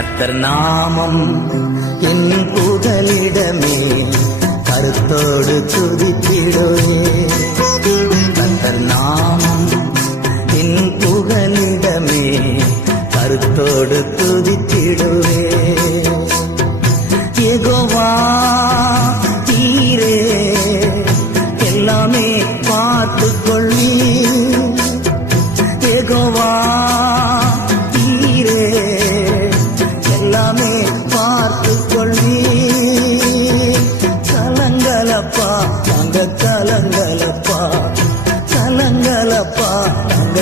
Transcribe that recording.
கர்த்தர் நாமம் என் புகலிடமே கருத்தோடு துதித்திடுவே கர்த்தர் நாமம் என் புகலிடமே கருத்தோடு துதித்திடுவே எகோவா எல்லாமே பார்த்துக் கொள்ளி கலங்கலப்பா அங்க கலங்கலப்பா. கலங்கலப்பா அங்க